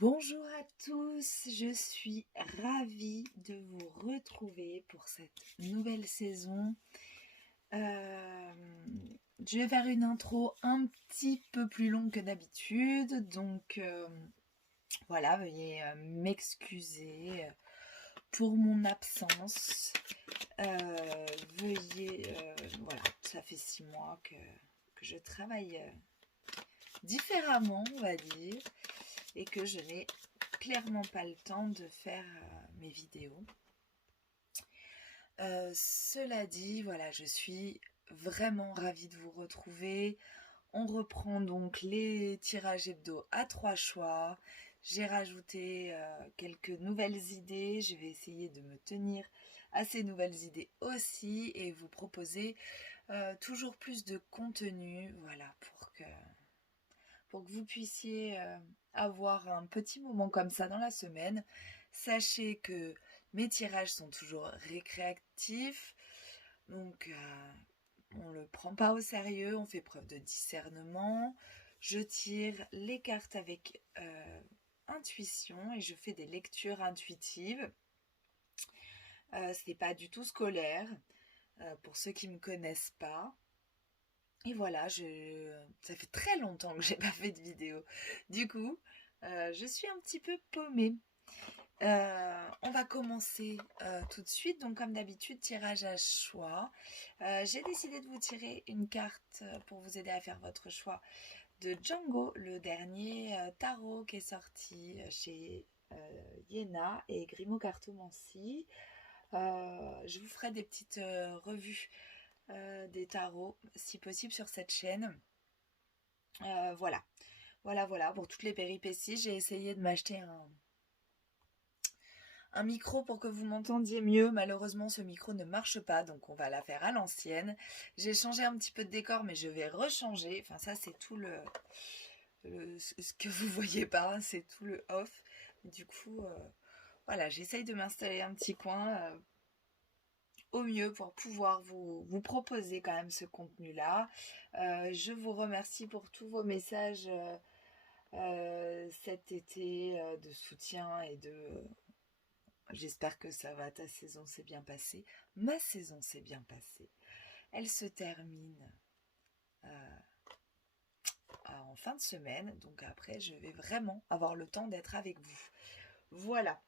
Bonjour à tous, je suis ravie de vous retrouver pour cette nouvelle saison. Je vais faire une intro un petit peu plus longue que d'habitude, donc voilà, veuillez m'excuser pour mon absence. Voilà, ça fait 6 mois que je travaille différemment, on va dire, et que je n'ai clairement pas le temps de faire mes vidéos. Cela dit, voilà, je suis vraiment ravie de vous retrouver. On reprend donc les tirages hebdo à 3 choix. J'ai rajouté quelques nouvelles idées. Je vais essayer de me tenir à ces nouvelles idées aussi et vous proposer toujours plus de contenu, voilà, pour que vous puissiez avoir un petit moment comme ça dans la semaine. Sachez que mes tirages sont toujours récréatifs, donc on ne le prend pas au sérieux, on fait preuve de discernement. Je tire les cartes avec intuition et je fais des lectures intuitives. Ce n'est pas du tout scolaire, pour ceux qui ne me connaissent pas. Et voilà, ça fait très longtemps que j'ai pas fait de vidéo. Du coup, je suis un petit peu paumée. On va commencer tout de suite. Donc, comme d'habitude, tirage à choix. J'ai décidé de vous tirer une carte pour vous aider à faire votre choix de Django, le dernier tarot qui est sorti chez Iéna et Grimaud Cartomancie. Je vous ferai des petites revues des tarots, si possible, sur cette chaîne. Voilà, pour toutes les péripéties, j'ai essayé de m'acheter un micro pour que vous m'entendiez mieux. Malheureusement, ce micro ne marche pas, donc on va la faire à l'ancienne. J'ai changé un petit peu de décor, mais je vais rechanger. Enfin, ça, c'est tout ce que vous voyez pas, hein, c'est tout le off. Du coup, voilà, j'essaye de m'installer un petit coin au mieux pour pouvoir vous proposer quand même ce contenu-là. Je vous remercie pour tous vos messages cet été de soutien et de... J'espère que ça va, ta saison s'est bien passée. Ma saison s'est bien passée. Elle se termine en fin de semaine, donc après je vais vraiment avoir le temps d'être avec vous. Voilà.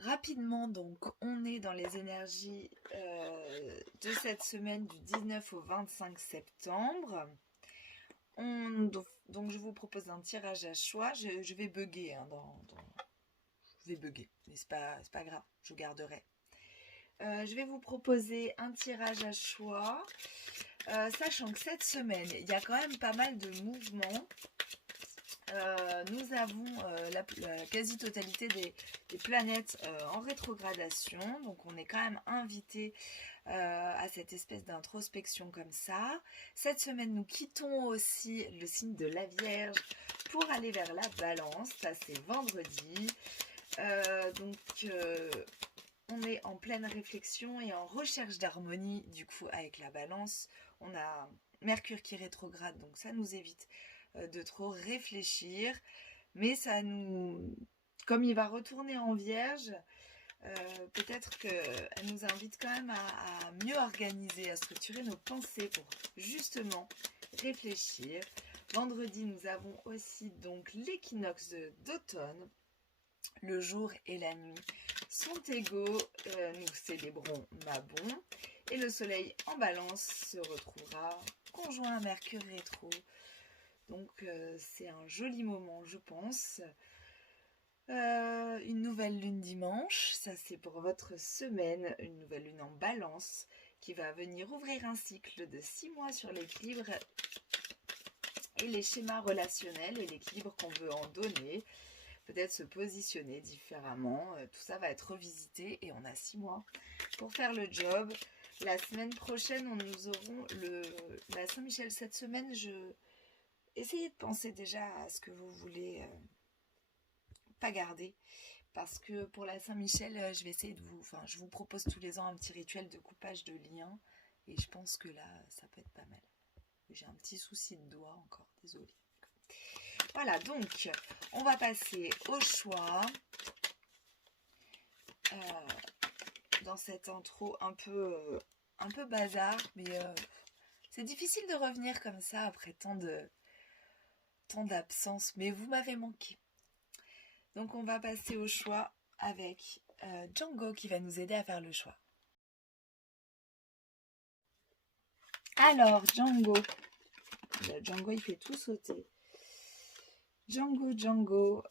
Rapidement, donc, on est dans les énergies de cette semaine du 19 au 25 septembre. Donc, je vous propose un tirage à choix. Je vais bugger, hein, je vais bugger, mais c'est pas grave, je garderai. Je vais vous proposer un tirage à choix, sachant que cette semaine, il y a quand même pas mal de mouvements. Nous avons la quasi-totalité des planètes en rétrogradation, donc on est quand même invité à cette espèce d'introspection comme ça. Cette semaine, nous quittons aussi le signe de la Vierge pour aller vers la Balance, ça c'est vendredi. On est en pleine réflexion et en recherche d'harmonie du coup avec la Balance. On a Mercure qui rétrograde, donc ça nous évite de trop réfléchir, mais ça nous, comme il va retourner en Vierge, peut-être qu'elle nous invite quand même à mieux organiser, à structurer nos pensées pour justement réfléchir. Vendredi, nous avons aussi donc l'équinoxe d'automne. Le jour et la nuit sont égaux, nous célébrons Mabon, et le soleil en Balance se retrouvera conjoint à Mercure rétro. Donc c'est un joli moment, je pense. Une nouvelle lune dimanche, ça c'est pour votre semaine, une nouvelle lune en Balance qui va venir ouvrir un cycle de 6 mois sur l'équilibre et les schémas relationnels et l'équilibre qu'on veut en donner. Peut-être se positionner différemment. Tout ça va être revisité et on a 6 mois pour faire le job. La semaine prochaine, nous aurons la Saint-Michel. Cette semaine, essayez de penser déjà à ce que vous voulez pas garder. Parce que pour la Saint-Michel, je vais essayer je vous propose tous les ans un petit rituel de coupage de liens. Et je pense que là, ça peut être pas mal. J'ai un petit souci de doigt encore, désolée. Voilà, donc on va passer au choix. Dans cette intro un peu bazar, mais c'est difficile de revenir comme ça après tant d'absence, mais vous m'avez manqué. Donc on va passer au choix avec Django qui va nous aider à faire le choix. Alors Django, Django il fait tout sauter. Django.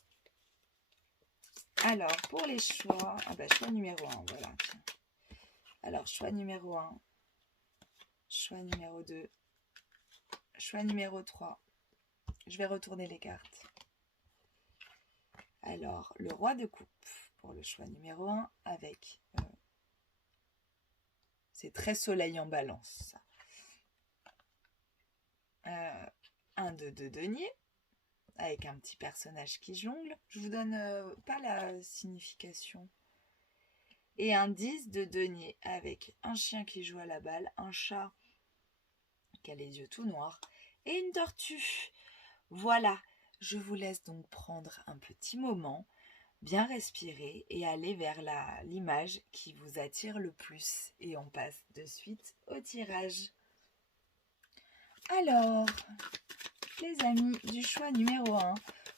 Alors pour les choix, choix numéro 1, voilà. Alors choix numéro 1, choix numéro 2, choix numéro 3. Je vais retourner les cartes. Alors, le roi de coupe pour le choix numéro 1 avec... c'est très soleil en balance. Un de denier avec un petit personnage qui jongle. Je vous donne pas la signification. Et un 10 de denier avec un chien qui joue à la balle, un chat qui a les yeux tout noirs et une tortue. Voilà, je vous laisse donc prendre un petit moment, bien respirer et aller vers l'image qui vous attire le plus. Et on passe de suite au tirage. Alors, les amis du choix numéro 1,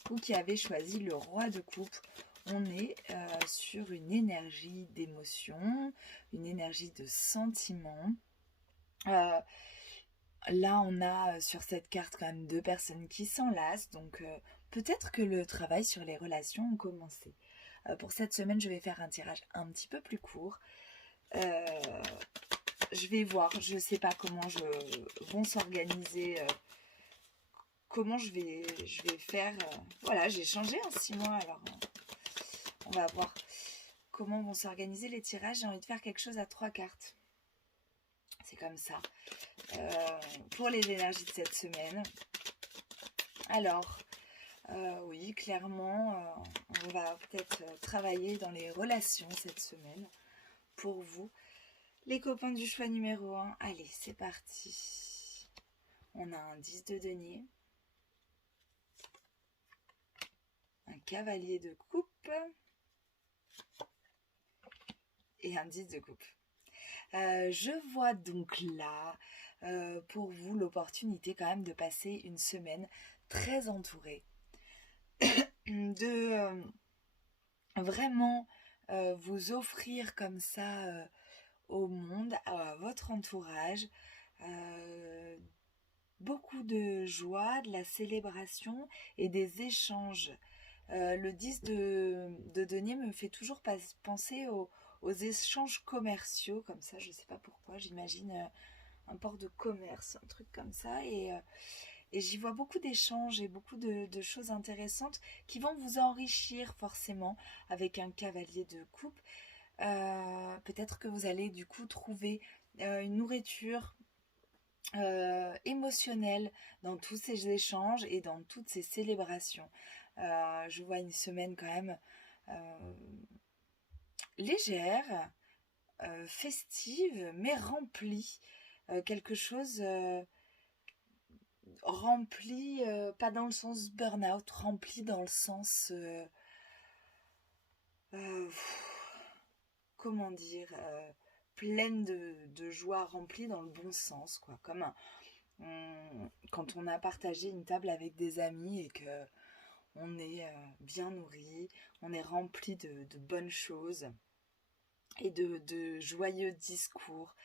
vous qui avez choisi le roi de coupe, on est sur une énergie d'émotion, une énergie de sentiment. Là, on a sur cette carte quand même 2 personnes qui s'enlacent, donc peut-être que le travail sur les relations a commencé. Pour cette semaine, je vais faire un tirage un petit peu plus court. Je vais voir, je ne sais pas comment vont s'organiser, comment je vais faire. Voilà, j'ai changé en 6 mois, alors on va voir comment vont s'organiser les tirages. J'ai envie de faire quelque chose à 3 cartes. C'est comme ça. Pour les énergies de cette semaine. Alors, oui, clairement, on va peut-être travailler dans les relations cette semaine pour vous. Les copains du choix numéro 1, allez, c'est parti. On a un 10 de denier, un cavalier de coupe et un 10 de coupe. Je vois donc là, pour vous, l'opportunité quand même de passer une semaine très entourée, de vraiment vous offrir comme ça au monde, à votre entourage, beaucoup de joie, de la célébration et des échanges. Le 10 de denier me fait toujours penser aux échanges commerciaux, comme ça, je ne sais pas pourquoi, j'imagine un port de commerce, un truc comme ça, et j'y vois beaucoup d'échanges et beaucoup de choses intéressantes qui vont vous enrichir forcément avec un cavalier de coupe. Peut-être que vous allez du coup trouver une nourriture émotionnelle dans tous ces échanges et dans toutes ces célébrations. Je vois une semaine quand même légère, festive, mais remplie. Quelque chose rempli, pas dans le sens burn-out, rempli dans le sens... comment dire, pleine de joie, remplie dans le bon sens, quoi. Comme quand on a partagé une table avec des amis et que on est bien nourri, on est rempli de bonnes choses et de joyeux discours.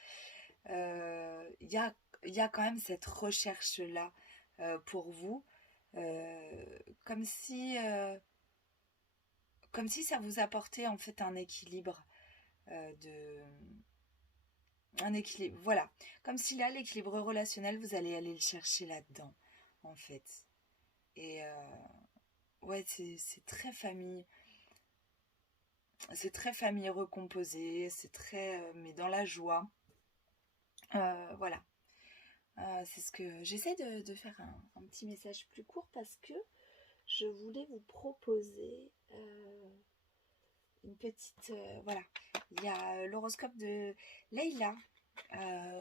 Il y a quand même cette recherche-là pour vous, comme si ça vous apportait en fait un équilibre un équilibre, voilà. Comme si là, l'équilibre relationnel, vous allez aller le chercher là-dedans, en fait. Et ouais, c'est très famille. C'est très famille recomposée, c'est très... mais dans la joie. Voilà. C'est ce que... J'essaie de faire un petit message plus court parce que je voulais vous proposer une petite... voilà. Il y a l'horoscope de Leïla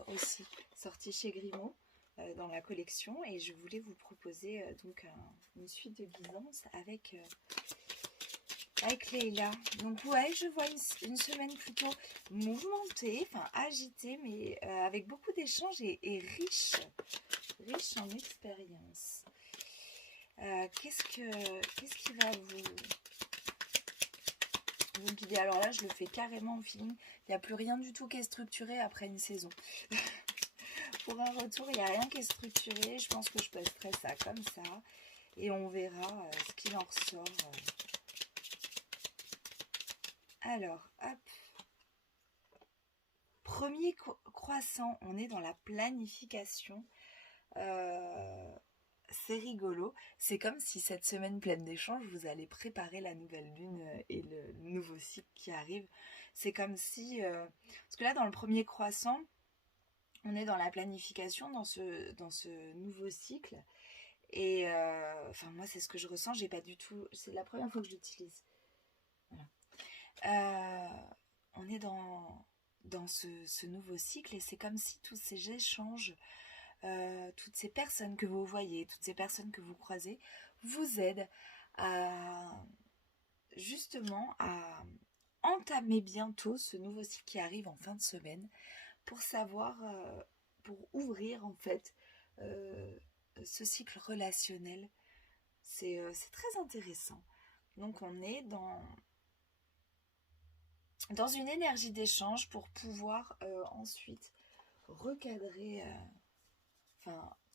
aussi, sorti chez Grimaud. dans la collection et je voulais vous proposer donc une suite de guisances avec Leïla. Donc ouais, je vois une semaine plutôt mouvementée, enfin agitée, mais avec beaucoup d'échanges et riche en expérience. Qu'est-ce qui va vous guider? Alors là, je le fais carrément au feeling. Il n'y a plus rien du tout qui est structuré après une saison. Pour un retour, il n'y a rien qui est structuré. Je pense que je posterai ça comme ça. Et on verra ce qu'il en ressort. Alors, hop. Premier croissant, on est dans la planification. C'est rigolo. C'est comme si cette semaine pleine d'échanges, vous allez préparer la nouvelle lune et le nouveau cycle qui arrive. C'est comme si... parce que là, dans le premier croissant, on est dans la planification dans ce nouveau cycle. Et enfin, moi, c'est ce que je ressens. J'ai pas du tout... C'est la première fois que je l'utilise. Voilà. On est dans ce nouveau cycle et c'est comme si tous ces échanges, toutes ces personnes que vous voyez, toutes ces personnes que vous croisez, vous aident justement à entamer bientôt ce nouveau cycle qui arrive en fin de semaine pour savoir, pour ouvrir en fait ce cycle relationnel. C'est très intéressant. Donc on est dans une énergie d'échange pour pouvoir ensuite recadrer,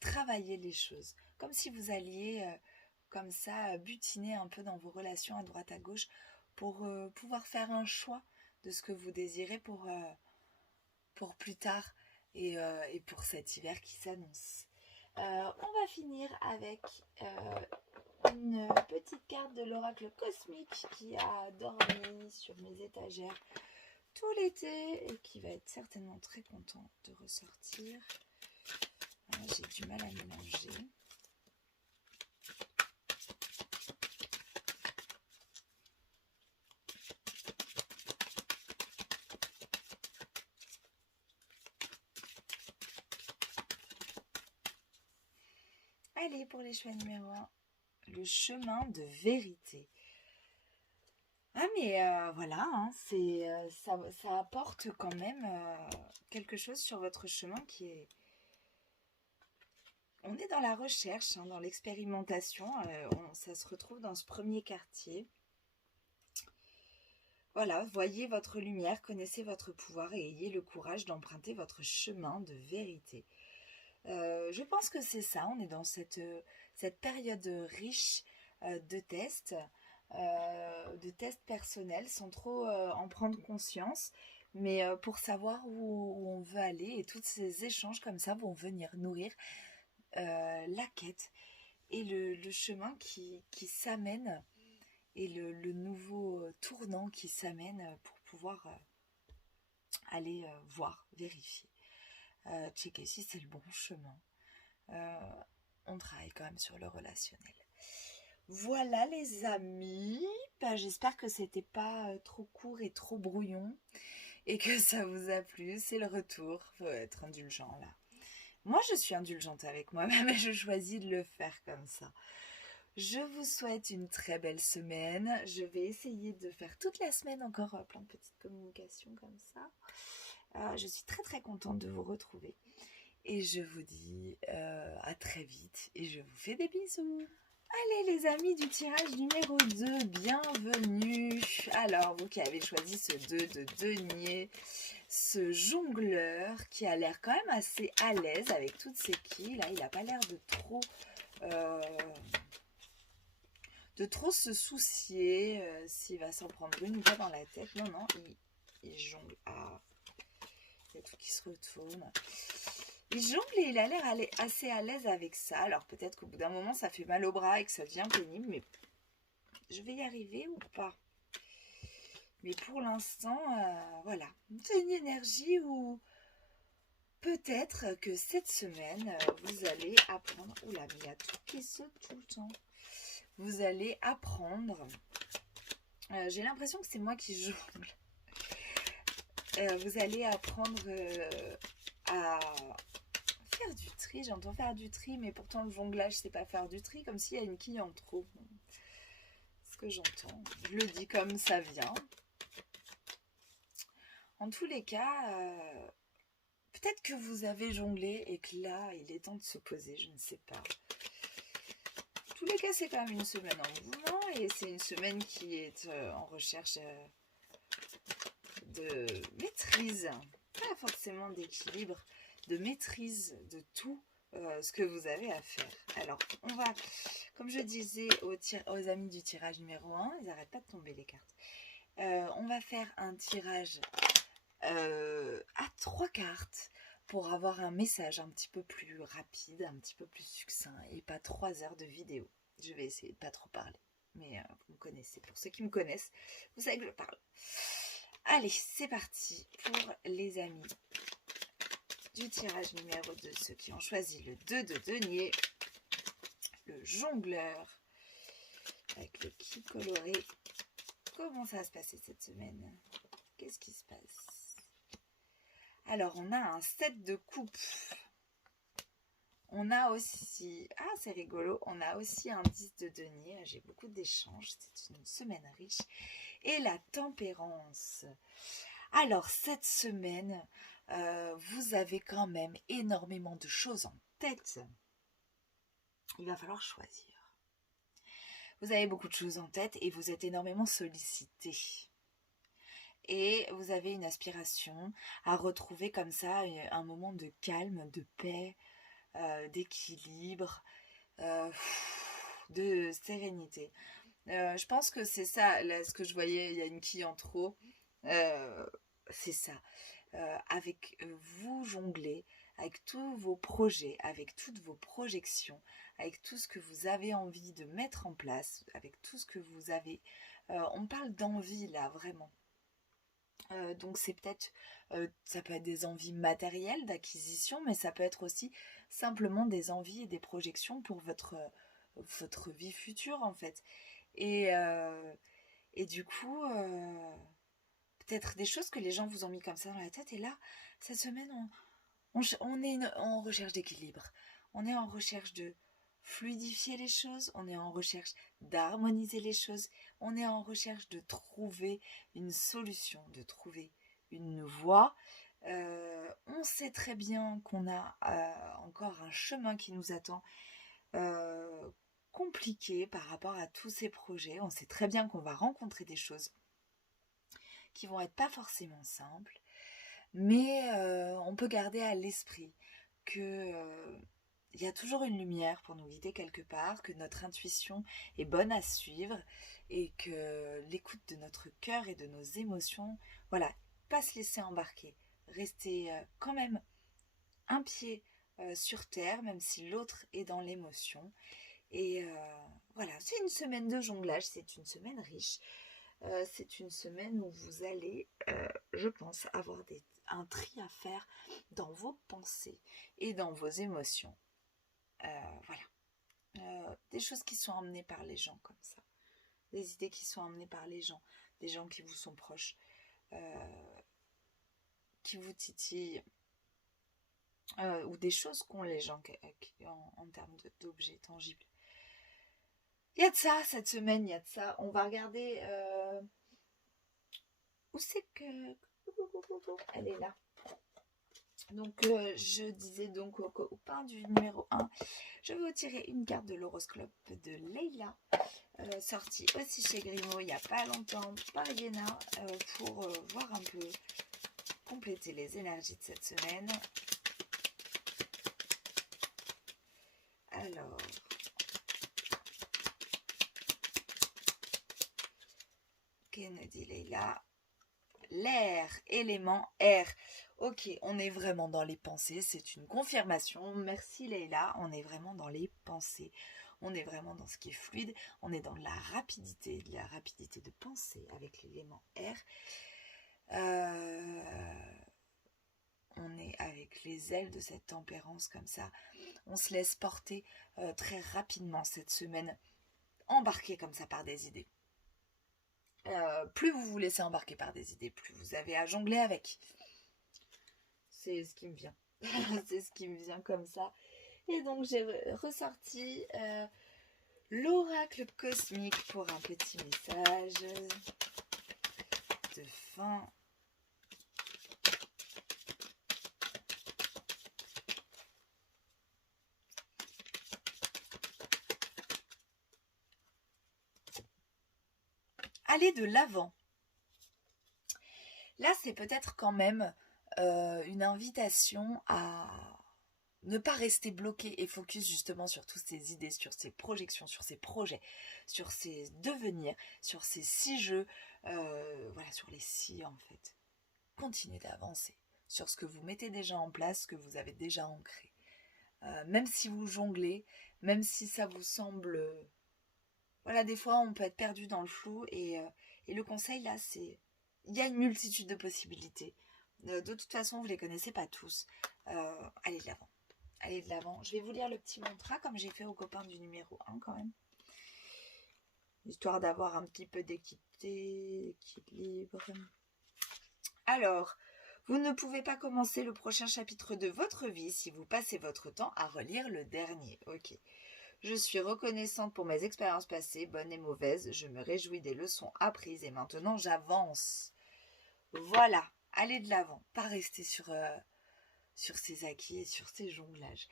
travailler les choses. Comme si vous alliez comme ça butiner un peu dans vos relations à droite à gauche pour pouvoir faire un choix de ce que vous désirez pour plus tard et pour cet hiver qui s'annonce. On va finir avec une petite carte de l'oracle cosmique qui a dormi sur mes étagères tout l'été et qui va être certainement très content de ressortir. Voilà, j'ai du mal à mélanger. Allez, pour les choix numéro 1, le chemin de vérité. Ah mais voilà, hein, ça apporte quand même quelque chose sur votre chemin qui est... On est dans la recherche, hein, dans l'expérimentation, ça se retrouve dans ce premier quartier. Voilà, voyez votre lumière, connaissez votre pouvoir et ayez le courage d'emprunter votre chemin de vérité. Je pense que c'est ça, on est dans cette période riche de tests personnels sans trop en prendre conscience, mais pour savoir où on veut aller et tous ces échanges comme ça vont venir nourrir la quête et le chemin qui s'amène et le nouveau tournant qui s'amène pour pouvoir aller voir, vérifier. Checker si c'est le bon chemin. On travaille quand même sur le relationnel. Voilà les amis, j'espère que c'était pas trop court et trop brouillon et que ça vous a plu. C'est le retour, faut être indulgent là. Moi je suis indulgente avec moi-même et je choisis de le faire comme ça. Je vous souhaite une très belle semaine. Je vais essayer de faire toute la semaine encore plein de petites communications comme ça. Je suis très très contente de vous retrouver. Et je vous dis à très vite et je vous fais des bisous. Allez les amis du tirage numéro 2, bienvenue. Alors vous qui avez choisi ce 2 de denier, ce jongleur qui a l'air quand même assez à l'aise avec toutes ses quilles. Là, il n'a pas l'air de trop se soucier s'il va s'en prendre une ou pas dans la tête. Non, il jongle. Ah, il y a tout qui se retourne. Il jongle et il a l'air assez à l'aise avec ça. Alors peut-être qu'au bout d'un moment, ça fait mal au bras et que ça devient pénible. Mais je vais y arriver ou pas? Mais pour l'instant, voilà. C'est une énergie où peut-être que cette semaine, vous allez apprendre... Oula, mais il y a tout qui saute tout le temps. Vous allez apprendre... j'ai l'impression que c'est moi qui jongle. Vous allez apprendre à faire du tri, j'entends faire du tri, mais pourtant le jonglage, c'est pas faire du tri, comme s'il y a une quille en trop. Ce que j'entends, je le dis comme ça vient. En tous les cas, peut-être que vous avez jonglé et que là, il est temps de se poser, je ne sais pas. En tous les cas, c'est quand même une semaine en mouvement et c'est une semaine qui est en recherche de maîtrise, pas forcément d'équilibre, de maîtrise de tout ce que vous avez à faire. Alors, on va, comme je disais aux amis du tirage numéro 1, ils n'arrêtent pas de tomber les cartes. On va faire un tirage à 3 cartes pour avoir un message un petit peu plus rapide, un petit peu plus succinct et pas 3 heures de vidéo. Je vais essayer de pas trop parler, mais vous me connaissez. Pour ceux qui me connaissent, vous savez que je parle. Allez, c'est parti pour les amis du tirage numéro 2, ceux qui ont choisi le 2 de denier, le jongleur, avec le qui coloré. Comment ça va se passer cette semaine? Qu'est-ce qui se passe? Alors, on a un 7 de coupe. On a aussi, ah c'est rigolo, on a aussi un 10 de denier. J'ai beaucoup d'échanges, c'est une semaine riche. Et la tempérance. Alors, cette semaine, vous avez quand même énormément de choses en tête. Il va falloir choisir. Vous avez beaucoup de choses en tête et vous êtes énormément sollicité. Et vous avez une aspiration à retrouver comme ça un moment de calme, de paix, d'équilibre, de sérénité. Je pense que c'est ça, là, ce que je voyais, il y a une quille en trop. C'est ça. Avec vous jongler, avec tous vos projets, avec toutes vos projections, avec tout ce que vous avez envie de mettre en place, avec tout ce que vous avez. On parle d'envie là, vraiment. Donc c'est peut-être, ça peut être des envies matérielles d'acquisition, mais ça peut être aussi simplement des envies et des projections pour votre vie future en fait. Et du coup, peut-être des choses que les gens vous ont mis comme ça dans la tête. Et là, cette semaine, on est en recherche d'équilibre. On est en recherche de fluidifier les choses. On est en recherche d'harmoniser les choses. On est en recherche de trouver une solution, de trouver une voie. On sait très bien qu'on a encore un chemin qui nous attend. Compliqué par rapport à tous ces projets. On sait très bien qu'on va rencontrer des choses qui vont être pas forcément simples, mais on peut garder à l'esprit que il y a toujours une lumière pour nous guider quelque part, que notre intuition est bonne à suivre et que l'écoute de notre cœur et de nos émotions, voilà, pas se laisser embarquer, rester quand même un pied sur terre, même si l'autre est dans l'émotion. Et voilà, c'est une semaine de jonglage, c'est une semaine riche. C'est une semaine où vous allez, je pense, avoir un tri à faire dans vos pensées et dans vos émotions. Voilà. Des choses qui sont emmenées par les gens comme ça. Des idées qui sont emmenées par les gens. Des gens qui vous sont proches. Qui vous titillent. Ou des choses qu'ont les gens en termes d'objets tangibles. Il y a de ça cette semaine, il y a de ça. On va regarder où c'est que... Elle est là. Donc je disais donc au copain du numéro 1, je vais vous tirer une carte de l'horoscope de Leila, sortie aussi chez Grimaud il n'y a pas longtemps par Yéna, pour voir un peu, compléter les énergies de cette semaine. Alors... qu'est-ce que dit Leila? L'air, élément air. Ok, on est vraiment dans les pensées, c'est une confirmation. Merci Leila, on est vraiment dans les pensées. On est vraiment dans ce qui est fluide, on est dans la rapidité de pensée avec l'élément air. On est avec les ailes de cette tempérance comme ça. On se laisse porter très rapidement cette semaine, embarqué comme ça par des idées. Plus vous vous laissez embarquer par des idées, plus vous avez à jongler avec. C'est ce qui me vient. C'est ce qui me vient comme ça. Et donc j'ai ressorti l'oracle cosmique pour un petit message de fin. Aller de l'avant. Là, c'est peut-être quand même une invitation à ne pas rester bloqué et focus justement sur toutes ces idées, sur ces projections, sur ces projets, sur ces devenirs, sur ces 6 jeux, voilà, sur les 6 en fait. Continuez d'avancer sur ce que vous mettez déjà en place, ce que vous avez déjà ancré. Même si vous jonglez, même si ça vous semble... voilà, des fois on peut être perdu dans le flou et le conseil là c'est... Il y a une multitude de possibilités. De toute façon, vous ne les connaissez pas tous. Allez de l'avant. Allez de l'avant. Je vais vous lire le petit mantra comme j'ai fait aux copains du numéro 1 quand même. Histoire d'avoir un petit peu d'équité, d'équilibre. Alors, vous ne pouvez pas commencer le prochain chapitre de votre vie si vous passez votre temps à relire le dernier. Ok. Je suis reconnaissante pour mes expériences passées, bonnes et mauvaises. Je me réjouis des leçons apprises et maintenant j'avance. Voilà, allez de l'avant, pas rester sur ces acquis et sur ces jonglages.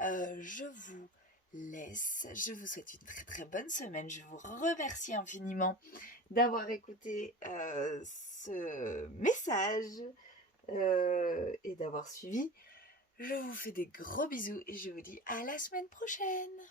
Je vous laisse, je vous souhaite une très très bonne semaine. Je vous remercie infiniment d'avoir écouté ce message et d'avoir suivi. Je vous fais des gros bisous et je vous dis à la semaine prochaine.